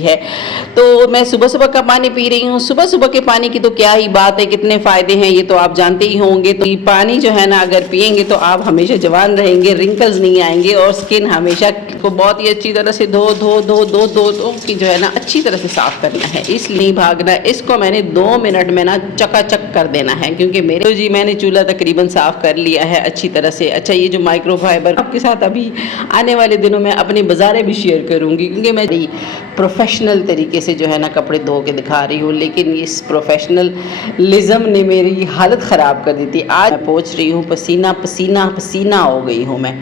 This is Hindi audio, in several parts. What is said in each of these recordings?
है। तो मैं सुबह सुबह का पानी पी रही हूँ। सुबह सुबह के पानी की तो क्या ही बात है, कितने फ़ायदे हैं ये तो आप जानते ही होंगे। तो ये पानी जो है ना अगर पिएंगे तो आप हमेशा जवान रहेंगे, रिंकल्स नहीं आएंगे और स्किन हमेशा को बहुत ही अच्छी तरह से धो धो धो धो धो धो की जो है ना अच्छी तरह से साफ़ करना है। इसलिए भागना, इसको मैंने 2 मिनट में ना चकाचक कर देना है, क्योंकि मेरे तो जी मैंने चूल्हा तकरीबन साफ़ कर लिया है अच्छी तरह से। अच्छा, ये जो माइक्रोफाइबर आपके साथ अभी आने वाले दिनों में अपनी बाज़ारें भी शेयर करूँगी, क्योंकि मैं प्रोफेशनल तरीके से जो है ना कपड़े धो के दिखा रही हूँ, लेकिन इस प्रोफेशनलिज्म ने मेरी हालत ख़राब कर दी थी। आज मैं पहुँच रही हूँ, पसीना पसीना पसीना हो गई हूँ मैं,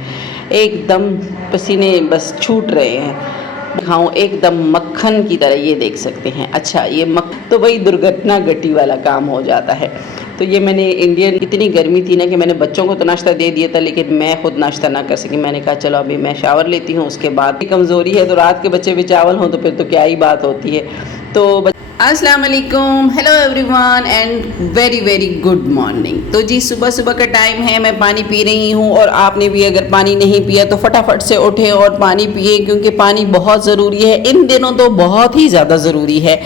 एकदम पसीने बस छूट रहे हैं। दिखाऊँ एकदम मक्खन की तरह, ये देख सकते हैं। अच्छा, ये तो भाई दुर्घटना घटी वाला काम हो जाता है। तो ये मैंने इंडियन, इतनी गर्मी थी ना कि मैंने बच्चों को तो नाश्ता दे दिया था, लेकिन मैं खुद नाश्ता ना कर सकी। मैंने कहा चलो अभी मैं शावर लेती हूँ, उसके बाद कमज़ोरी है तो रात के बच्चे भी चावल हों तो फिर तो क्या ही बात होती है। तो अस्सलाम वालेकुम, hello everyone and very very good morning. तो जी सुबह सुबह का टाइम है, मैं पानी पी रही हूँ और आपने भी अगर पानी नहीं पिया तो फटाफट से उठे और पानी पिए, क्योंकि पानी बहुत ज़रूरी है। इन दिनों तो बहुत ही ज़्यादा ज़रूरी है।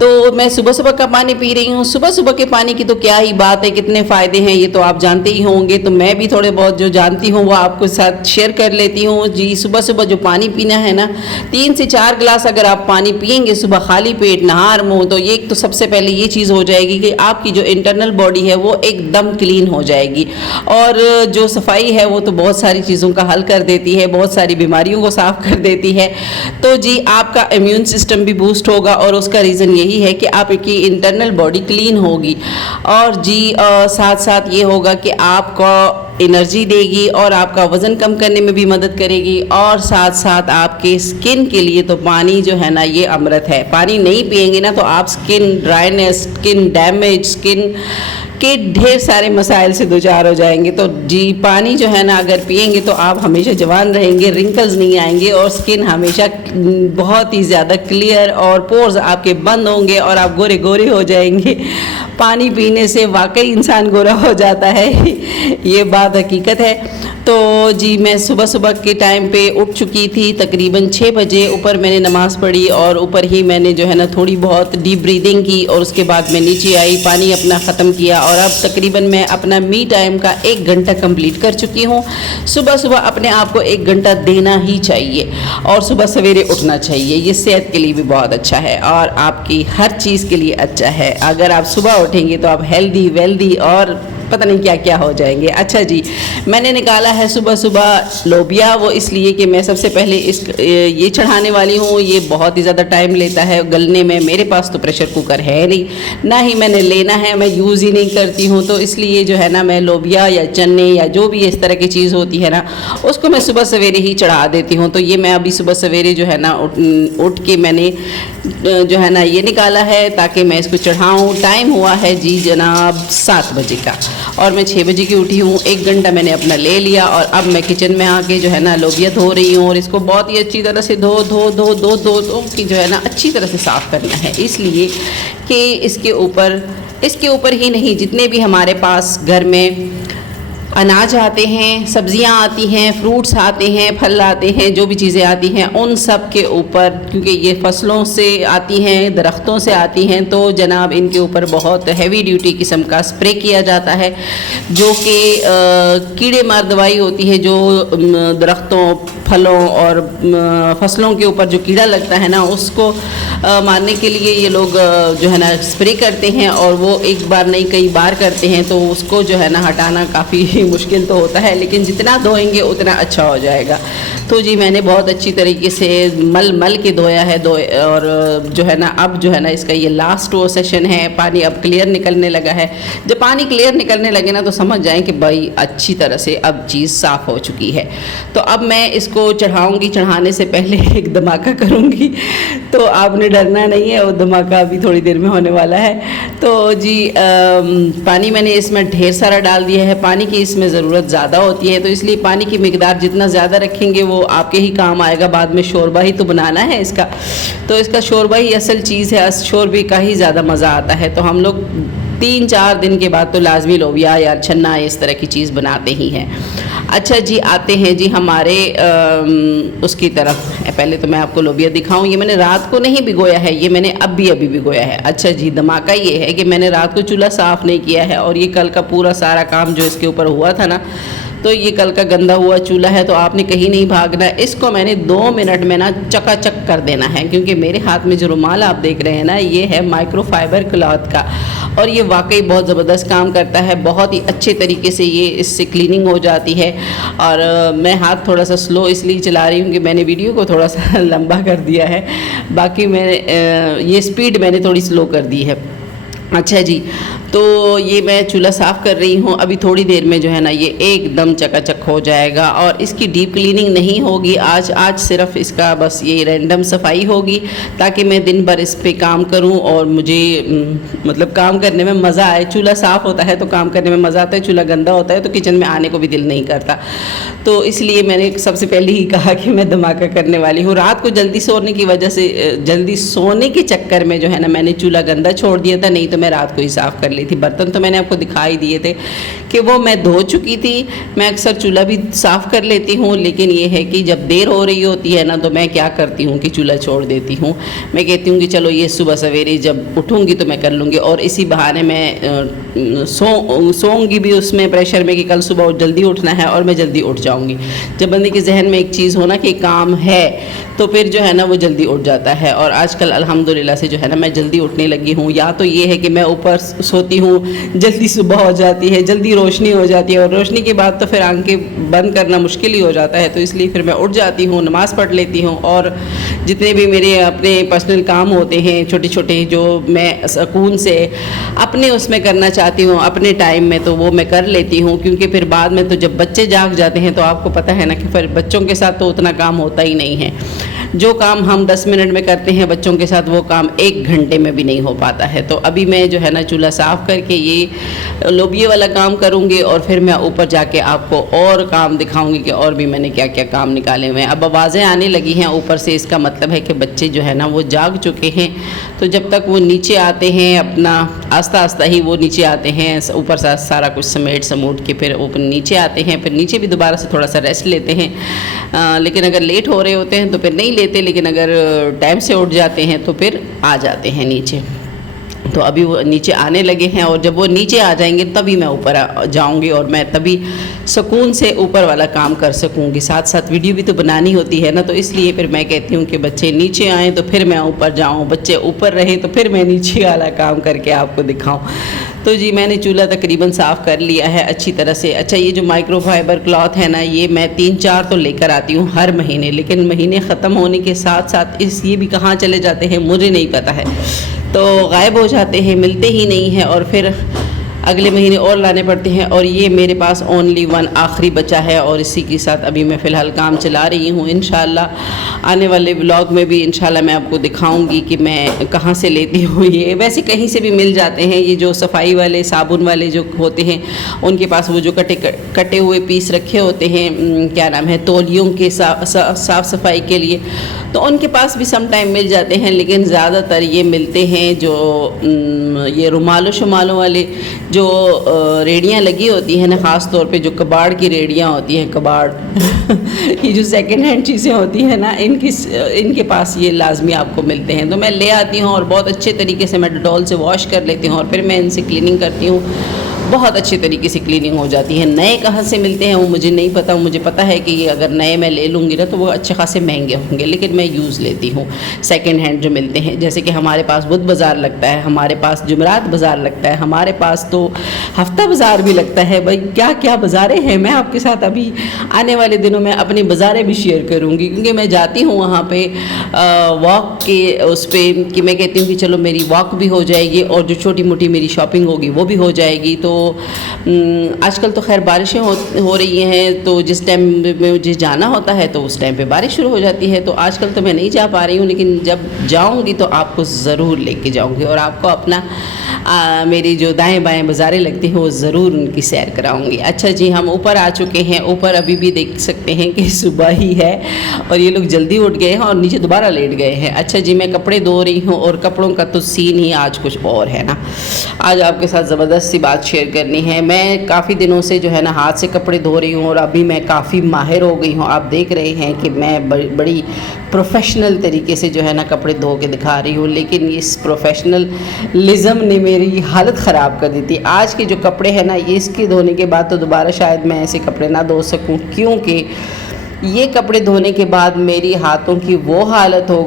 तो मैं सुबह सुबह का पानी पी रही हूँ। सुबह सुबह के पानी की तो क्या ही बात है, कितने फ़ायदे हैं ये तो आप जानते ही होंगे। तो मैं भी थोड़े बहुत जो जानती हूँ वो आपको साथ शेयर कर लेती हूँ। जी सुबह सुबह जो पानी पीना है ना, 3 से 4 गिलास अगर आप पानी पिएंगे सुबह खाली पेट नहार मुँह, तो ये तो सबसे पहले ये चीज़ हो जाएगी कि आपकी जो इंटरनल बॉडी है वो एकदम क्लीन हो जाएगी। और जो सफाई है वो तो बहुत सारी चीज़ों का हल कर देती है, बहुत सारी बीमारियों को साफ़ कर देती है। तो जी आपका इम्यून सिस्टम भी बूस्ट होगा और उसका रीज़न यही है कि आपकी इंटरनल बॉडी क्लीन होगी। और जी साथ साथ ये होगा कि आपका एनर्जी देगी और आपका वज़न कम करने में भी मदद करेगी। और साथ साथ आपके स्किन के लिए तो पानी जो है ना ये अमृत है। पानी नहीं पिएंगे ना तो आप skin dryness, skin damage, skin के ढेर सारे मसाइल से दो-चार हो जाएंगे। तो जी पानी जो है ना अगर पिएंगे तो आप हमेशा जवान रहेंगे, रिंकल्स नहीं आएंगे और स्किन हमेशा बहुत ही ज़्यादा क्लियर और पोर्स आपके बंद होंगे और आप गोरे गोरे हो जाएंगे। पानी पीने से वाकई इंसान गोरा हो जाता है, ये बात हकीकत है। तो जी मैं सुबह सुबह के टाइम पे उठ चुकी थी, तकरीबन 6 बजे। ऊपर मैंने नमाज़ पढ़ी और ऊपर ही मैंने जो है ना थोड़ी बहुत डीप ब्रीदिंग की और उसके बाद मैं नीचे आई, पानी अपना ख़त्म किया और अब तकरीबन मैं अपना मी टाइम का 1 घंटा कंप्लीट कर चुकी हूँ। सुबह सुबह अपने आप को 1 घंटा देना ही चाहिए और सुबह सवेरे उठना चाहिए। ये सेहत के लिए भी बहुत अच्छा है और आपकी हर चीज़ के लिए अच्छा है। अगर आप सुबह उठेंगे तो आप हेल्दी वेल्दी और पता नहीं क्या क्या हो जाएंगे। अच्छा जी, मैंने निकाला है सुबह सुबह लोबिया, वो इसलिए कि मैं सबसे पहले ये चढ़ाने वाली हूँ। ये बहुत ही ज़्यादा टाइम लेता है गलने में। मेरे पास तो प्रेशर कुकर है नहीं, ना ही मैंने लेना है, मैं यूज़ ही नहीं करती हूँ। तो इसलिए जो है ना मैं लोबिया या चने या जो भी इस तरह की चीज़ होती है ना उसको मैं सुबह सवेरे ही चढ़ा देती हूँ। तो ये मैं अभी सुबह सवेरे जो है ना उठ के मैंने जो है ना ये निकाला है ताकि मैं इसको चढ़ाऊँ। टाइम हुआ है जी जनाब 7 बजे का और मैं 6 बजे की उठी हूँ। 1 घंटा मैंने अपना ले लिया और अब मैं किचन में आके जो है ना लोबिया धो रही हूँ और इसको बहुत ही अच्छी तरह से धो धो धो धो धो धो कि जो है ना अच्छी तरह से साफ़ करना है। इसलिए कि इसके ऊपर ही नहीं, जितने भी हमारे पास घर में अनाज आते हैं, सब्जियां आती हैं, फ्रूट्स आते हैं, फल आते हैं, जो भी चीज़ें आती हैं उन सब के ऊपर, क्योंकि ये फसलों से आती हैं, दरख्तों से आती हैं, तो जनाब इनके ऊपर बहुत हैवी ड्यूटी किस्म का स्प्रे किया जाता है, जो कि कीड़े मार दवाई होती है। जो दरख्तों, फलों और फसलों के ऊपर जो कीड़ा लगता है ना उसको मारने के लिए ये लोग जो है ना स्प्रे करते हैं और वो एक बार नहीं कई बार करते हैं। तो उसको जो है ना हटाना काफ़ी मुश्किल तो होता है, लेकिन जितना धोएंगे उतना अच्छा हो जाएगा। तो जी मैंने बहुत अच्छी तरीके से मल के धोया है और जो है ना अब जो है ना इसका ये लास्ट वो सेशन है। पानी अब क्लियर निकलने लगा है। जब पानी क्लियर निकलने लगे ना तो समझ जाएं कि भाई अच्छी तरह से अब चीज़ साफ़ हो चुकी है। तो अब मैं इसको चढ़ाऊँगी। चढ़ाने से पहले एक धमाका करूँगी, तो आपने डरना नहीं है, वो धमाका अभी थोड़ी देर में होने वाला है। तो जी पानी मैंने इसमें ढेर सारा डाल दिया है। पानी की इसमें ज़रूरत ज़्यादा होती है, तो इसलिए पानी की मिकदार जितना ज़्यादा रखेंगे वो आपके ही काम आएगा। बाद में शोरबा ही तो बनाना है इसका, तो इसका शोरबा ही असल चीज़ है। शोरबे का ही ज़्यादा मज़ा आता है। तो हम लोग 3-4 दिन के बाद तो लाजमी लोबिया या छन्ना इस तरह की चीज़ बनाते ही हैं। अच्छा जी, आते हैं जी हमारे उसकी तरफ। पहले तो मैं आपको लोबिया दिखाऊं। ये मैंने रात को नहीं भिगोया है, ये मैंने अभी भिगोया है। अच्छा जी, धमाका ये है कि मैंने रात को चूल्हा साफ़ नहीं किया है और ये कल का पूरा सारा काम जो इसके ऊपर हुआ था ना, तो ये कल का गंदा हुआ चूल्हा है, तो आपने कहीं नहीं भागना। इसको मैंने 2 मिनट में ना चकाचक कर देना है, क्योंकि मेरे हाथ में जो रुमाल आप देख रहे हैं ना, ये है माइक्रोफाइबर क्लॉथ का और ये वाकई बहुत ज़बरदस्त काम करता है। बहुत ही अच्छे तरीके से ये इससे क्लीनिंग हो जाती है। और मैं हाथ थोड़ा सा स्लो इसलिए चला रही हूँ कि मैंने वीडियो को थोड़ा सा लंबा कर दिया है, बाकी मैंने ये स्पीड मैंने थोड़ी स्लो कर दी है। अच्छा जी, तो ये मैं चूल्हा साफ़ कर रही हूँ। अभी थोड़ी देर में जो है ना ये एकदम चकाचक हो जाएगा और इसकी डीप क्लीनिंग नहीं होगी आज सिर्फ इसका बस ये रैंडम सफाई होगी, ताकि मैं दिन भर इस पे काम करूँ और मुझे मतलब काम करने में मज़ा आए। चूल्हा साफ़ होता है तो काम करने में मज़ा आता है, चूल्हा गंदा होता है तो किचन में आने को भी दिल नहीं करता। तो इसलिए मैंने सबसे पहले ही कहा कि मैं धमाका करने वाली हूँ। रात को जल्दी सोने की वजह से, जल्दी सोने के चक्कर में जो है ना मैंने चूल्हा गंदा छोड़ दिया था, नहीं तो मैं रात को ही साफ़ कर ली थी। बर्तन तो मैंने आपको दिखाई दिए थे कि वो मैं धो चुकी थी। मैं अक्सर चूल्हा भी साफ़ कर लेती हूँ, लेकिन ये है कि जब देर हो रही होती है ना तो मैं क्या करती हूँ कि चूल्हा छोड़ देती हूँ। मैं कहती हूँ कि चलो ये सुबह सवेरे जब उठूँगी तो मैं कर लूँगी, और इसी बहाने मैं सोऊंगी भी उसमें प्रेशर में कि कल सुबह जल्दी उठना है और मैं जल्दी उठ जाऊँगी। जब बंदे के जहन में एक चीज़ हो ना कि काम है, तो फिर जो है ना वो जल्दी उठ जाता है। और आजकल अल्हम्दुलिल्लाह से जो है ना मैं जल्दी उठने लगी हूँ। या तो ये है कि मैं ऊपर सोती हूँ, जल्दी सुबह हो जाती है, जल्दी रोशनी हो जाती है, और रोशनी के बाद तो फिर आंखें बंद करना मुश्किल ही हो जाता है। तो इसलिए फिर मैं उठ जाती हूँ, नमाज़ पढ़ लेती हूँ, और जितने भी मेरे अपने पर्सनल काम होते हैं छोटे छोटे, जो मैं सुकून से अपने उसमें करना चाहती हूँ अपने टाइम में, तो वो मैं कर लेती हूँ। क्योंकि फिर बाद में तो जब बच्चे जाग जाते हैं तो आपको पता है ना कि फिर बच्चों के साथ तो उतना काम होता ही नहीं है। जो काम हम 10 मिनट में करते हैं बच्चों के साथ, वो काम 1 घंटे में भी नहीं हो पाता है। तो अभी मैं जो है ना चूल्हा साफ़ करके ये लोबिये वाला काम करूँगी, और फिर मैं ऊपर जाके आपको और काम दिखाऊंगी कि और भी मैंने क्या क्या काम निकाले हुए हैं। अब आवाज़ें आने लगी हैं ऊपर से, इसका मतलब है कि बच्चे जो है ना वो जाग चुके हैं। तो जब तक वो नीचे आते हैं, अपना आस्ता आस्ता ही वो नीचे आते हैं, ऊपर से सारा कुछ समूट के फिर ऊपर नीचे आते हैं, फिर नीचे भी दोबारा से थोड़ा सा रेस्ट लेते हैं। लेकिन अगर लेट हो रहे होते हैं तो फिर नहीं लेते, लेकिन अगर टाइम से उठ जाते हैं तो फिर आ जाते हैं नीचे। तो अभी वो नीचे आने लगे हैं, और जब वो नीचे आ जाएंगे तभी मैं ऊपर जाऊंगी, और मैं तभी सुकून से ऊपर वाला काम कर सकूंगी। साथ साथ वीडियो भी तो बनानी होती है ना, तो इसलिए फिर मैं कहती हूँ कि बच्चे नीचे आएँ तो फिर मैं ऊपर जाऊँ, बच्चे ऊपर रहें तो फिर मैं नीचे वाला काम करके आपको दिखाऊँ। तो जी मैंने चूल्हा तकरीबन साफ़ कर लिया है अच्छी तरह से। अच्छा, ये जो माइक्रोफाइबर क्लॉथ है ना, ये मैं 3-4 तो लेकर आती हूँ हर महीने, लेकिन महीने ख़त्म होने के साथ साथ ये भी कहाँ चले जाते हैं मुझे नहीं पता है, तो गायब हो जाते हैं, मिलते ही नहीं हैं, और फिर अगले महीने और लाने पड़ते हैं। और ये मेरे पास ओनली 1 आखिरी बचा है, और इसी के साथ अभी मैं फ़िलहाल काम चला रही हूँ। इंशाल्लाह आने वाले व्लॉग में भी इंशाल्लाह मैं आपको दिखाऊंगी कि मैं कहाँ से लेती हूँ। ये वैसे कहीं से भी मिल जाते हैं, ये जो सफाई वाले साबुन वाले जो होते हैं उनके पास वो जो कटे हुए पीस रखे होते हैं, क्या नाम है, तौलियों के साफ़ सफाई के लिए, तो उनके पास भी सम टाइम मिल जाते हैं। लेकिन ज़्यादातर ये मिलते हैं जो ये रुमालों शुमालों वाले जो रेडियाँ लगी होती हैं ना, ख़ास तौर पे जो कबाड़ की रेडियाँ होती हैं, कबाड़ ये जो सेकंड हैंड चीज़ें होती हैं ना, इनके पास ये लाजमी आपको मिलते हैं। तो मैं ले आती हूँ और बहुत अच्छे तरीके से मैं डेटॉल से वॉश कर लेती हूँ, और फिर मैं इनसे क्लीनिंग करती हूँ। बहुत अच्छे तरीके से क्लीनिंग हो जाती है। नए कहाँ से मिलते हैं वो मुझे नहीं पता, मुझे पता है कि ये अगर नए मैं ले लूँगी ना तो वो अच्छे खासे महंगे होंगे, लेकिन मैं यूज़ लेती हूँ सेकंड हैंड जो मिलते हैं। जैसे कि हमारे पास बुध बाज़ार लगता है, हमारे पास जुमरात बाज़ार लगता है, हमारे पास तो हफ्ता बाज़ार भी लगता है। भाई क्या क्या बाज़ारें हैं, मैं आपके साथ अभी आने वाले दिनों में अपनी बाज़ारें भी शेयर करूँगी, क्योंकि मैं जाती हूँ वहाँ पर वॉक के उस पर कि मैं कहती हूँ कि चलो मेरी वॉक भी हो जाएगी और जो छोटी मोटी मेरी शॉपिंग होगी वो भी हो जाएगी। तो आजकल तो खैर बारिशें हो रही हैं, तो जिस टाइम में मुझे जाना होता है तो उस टाइम पे बारिश शुरू हो जाती है। तो आजकल तो मैं नहीं जा पा रही हूँ, लेकिन जब जाऊँगी तो आपको ज़रूर लेके जाऊँगी और आपको अपना मेरी जो दाएं बाएं बाज़ारें लगती हैं वो ज़रूर उनकी सैर कराऊंगी। अच्छा जी, हम ऊपर आ चुके हैं। ऊपर अभी भी देख सकते हैं कि सुबह ही है और ये लोग जल्दी उठ गए हैं और नीचे दोबारा लेट गए हैं। अच्छा जी, मैं कपड़े धो रही हूँ और कपड़ों का तो सीन ही आज कुछ और है ना। आज आपके साथ ज़बरदस्त सी बात शेयर करनी है। मैं काफ़ी दिनों से जो है ना हाथ से कपड़े धो रही हूँ और अभी मैं काफ़ी माहिर हो गई हूँ। आप देख रहे हैं कि मैं बड़ी प्रोफेशनल तरीके से जो है ना कपड़े धो के दिखा रही हूँ, लेकिन इस प्रोफेशनलिज्म ने मेरी हालत ख़राब कर दी थी। आज के जो कपड़े हैं ना, इसके धोने के बाद तो दोबारा शायद मैं ऐसे कपड़े ना धो सकूँ, क्योंकि ये कपड़े धोने के बाद मेरी हाथों की वो हालत हो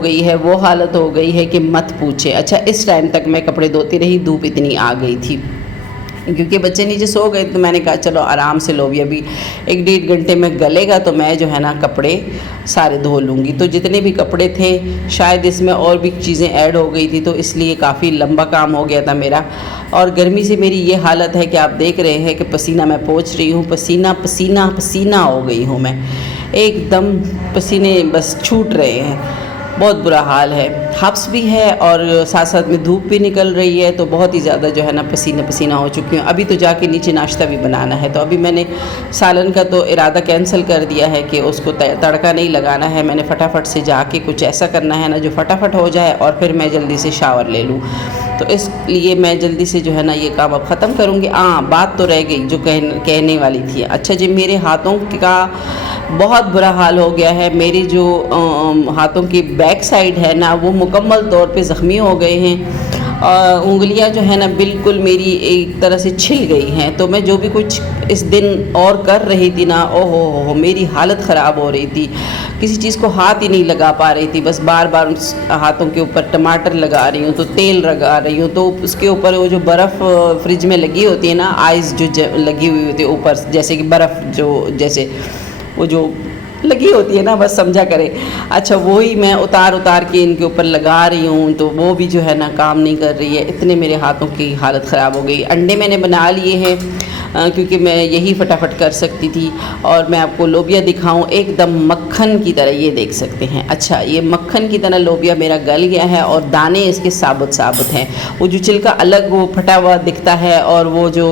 गई है कि मत पूछे। अच्छा, इस टाइम तक मैं कपड़े धोती रही, धूप इतनी आ गई थी क्योंकि बच्चे नीचे सो गए, तो मैंने कहा चलो आराम से लो, भी अभी 1-1.5 घंटे में गलेगा तो मैं जो है ना कपड़े सारे धो लूँगी। तो जितने भी कपड़े थे, शायद इसमें और भी चीज़ें ऐड हो गई थी, तो इसलिए काफ़ी लंबा काम हो गया था मेरा। और गर्मी से मेरी ये हालत है कि आप देख रहे हैं कि पसीना मैं पोंछ रही हूँ, पसीना हो गई हूँ मैं, एकदम पसीने बस छूट रहे हैं, बहुत बुरा हाल है। हब्स भी है और साथ साथ में धूप भी निकल रही है, तो बहुत ही ज़्यादा जो है ना पसीना हो चुकी हूँ। अभी तो जाके नीचे नाश्ता भी बनाना है, तो अभी मैंने सालन का तो इरादा कैंसिल कर दिया है कि उसको तड़का नहीं लगाना है। मैंने फटाफट से जाके कुछ ऐसा करना है ना जो फटाफट हो जाए और फिर मैं जल्दी से शावर ले लूँ, तो इसलिए मैं जल्दी से जो है ना ये काम अब ख़त्म करूँगी। बात तो रह गई जो कहने वाली थी। अच्छा जी, मेरे हाथों का बहुत बुरा हाल हो गया है। मेरी जो हाथों की बैक साइड है ना, वो मुकम्मल तौर पे ज़ख्मी हो गए हैं। उंगलियां जो है ना बिल्कुल मेरी एक तरह से छिल गई हैं। तो मैं जो भी कुछ इस दिन और कर रही थी ना, ओहो मेरी हालत ख़राब हो रही थी, किसी चीज़ को हाथ ही नहीं लगा पा रही थी, बस बार बार हाथों के ऊपर टमाटर लगा रही हूँ, तो तेल लगा रही हूँ, तो उसके ऊपर वो जो बर्फ़ फ्रिज में लगी होती है ना, आइस जो लगी हुई होती है ऊपर, जैसे कि बर्फ़ जैसे वो जो लगी होती है ना, बस समझा करें। अच्छा, वही मैं उतार के इनके ऊपर लगा रही हूँ, तो वो भी जो है ना काम नहीं कर रही है। इतने मेरे हाथों की हालत ख़राब हो गई। अंडे मैंने बना लिए हैं क्योंकि मैं यही फटाफट कर सकती थी। और मैं आपको लोबिया दिखाऊं, एकदम मक्खन की तरह, ये देख सकते हैं। अच्छा, ये मक्खन की तरह लोबिया मेरा गल गया है और दाने इसके साबुत हैं। वो जो छिलका अलग वो फटा हुआ दिखता है और वो जो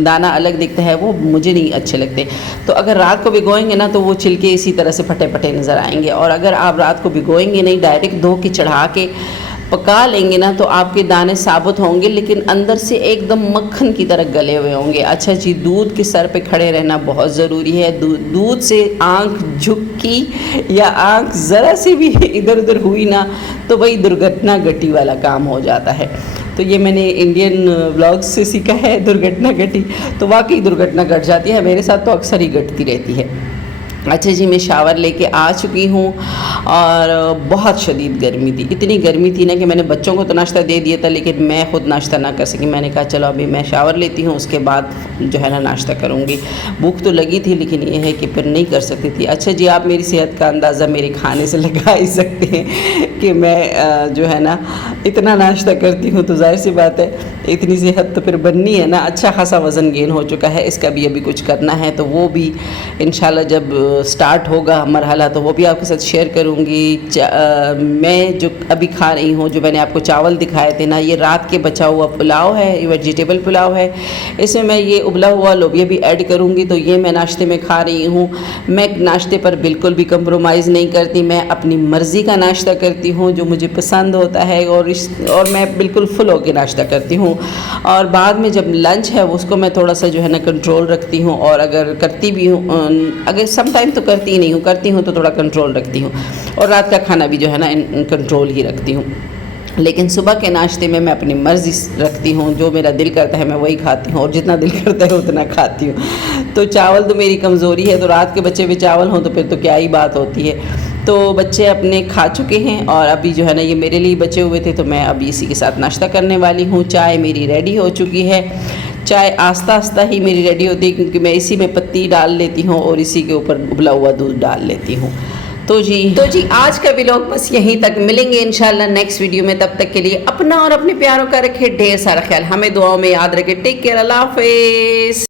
दाना अलग दिखता है, वो मुझे नहीं अच्छे लगते। तो अगर रात को भिगोएंगे ना, तो वो छिलके इसी तरह से फटे नज़र आएंगे। और अगर आप रात को भिगोएंगे नहीं, डायरेक्ट धो के चढ़ा के पका लेंगे ना, तो आपके दाने साबुत होंगे, लेकिन अंदर से एकदम मक्खन की तरह गले हुए होंगे। अच्छा जी, दूध के सर पे खड़े रहना बहुत ज़रूरी है। दूध से आंख झुकी या आंख ज़रा से भी इधर उधर हुई ना, तो वही दुर्घटना घटी वाला काम हो जाता है। तो ये मैंने इंडियन व्लॉग्स से सीखा है, दुर्घटना घटी, तो वाकई दुर्घटना घट जाती है। मेरे साथ तो अक्सर ही घटती रहती है। अच्छा जी, मैं शावर लेके आ चुकी हूँ और बहुत शदीद गर्मी थी। इतनी गर्मी थी ना कि मैंने बच्चों को तो नाश्ता दे दिया था, लेकिन मैं ख़ुद नाश्ता ना कर सकी। मैंने कहा चलो अभी मैं शावर लेती हूँ, उसके बाद जो है ना नाश्ता करूँगी। भूख तो लगी थी, लेकिन ये है कि फिर नहीं कर सकती थी। अच्छा जी, आप मेरी सेहत का अंदाज़ा मेरे खाने से लगा ही सकते हैं कि मैं जो है ना इतना नाश्ता करती हूँ, तो जाहिर सी बात है इतनी सेहत तो फिर बननी है ना। अच्छा खासा वज़न गेन हो चुका है, इसका भी अभी कुछ करना है, तो वो भी इंशाल्लाह जब स्टार्ट होगा मरहला, तो वो भी आपके साथ शेयर करूँगी। मैं जो अभी खा रही हूँ, जो मैंने आपको चावल दिखाए थे ना, ये रात के बचा हुआ पुलाव है, ये वेजिटेबल पुलाव है। इसमें मैं ये उबला हुआ लोबिया भी ऐड करूँगी, तो ये मैं नाश्ते में खा रही हूँ। मैं नाश्ते पर बिल्कुल भी कंप्रोमाइज़ नहीं करती, मैं अपनी मर्ज़ी का नाश्ता करती हूँ, जो मुझे पसंद होता है, और मैं बिल्कुल फुल होकर नाश्ता करती हूँ। और बाद में जब लंच है उसको मैं थोड़ा सा जो है ना कंट्रोल रखती हूँ, और अगर करती भी हूँ, अगर सम टाइम तो करती ही नहीं हूँ, करती हूँ तो थोड़ा कंट्रोल रखती हूँ, और रात का खाना भी जो है ना कंट्रोल ही रखती हूँ। लेकिन सुबह के नाश्ते में मैं अपनी मर्ज़ी रखती हूँ, जो मेरा दिल करता है मैं वही खाती हूँ, और जितना दिल करता है उतना खाती हूँ। तो चावल तो मेरी कमज़ोरी है, तो रात के बचे हुए चावल हों तो फिर तो क्या ही बात होती है। तो बच्चे अपने खा चुके हैं और अभी जो है ना ये मेरे लिए बचे हुए थे, तो मैं अभी इसी के साथ नाश्ता करने वाली हूँ। चाय मेरी रेडी हो चुकी है। चाय आस्ता आस्ता ही मेरी रेडी होती है, क्योंकि मैं इसी में पत्ती डाल लेती हूँ और इसी के ऊपर उबला हुआ दूध डाल लेती हूँ। तो जी आज का व्लॉग बस यहीं तक। मिलेंगे इंशाल्लाह नेक्स्ट वीडियो में। तब तक के लिए अपना और अपने प्यारों का रखे ढेर सारा ख्याल। हमें दुआओं में याद रखें। टेक केयर, अल्लाह हाफिज़।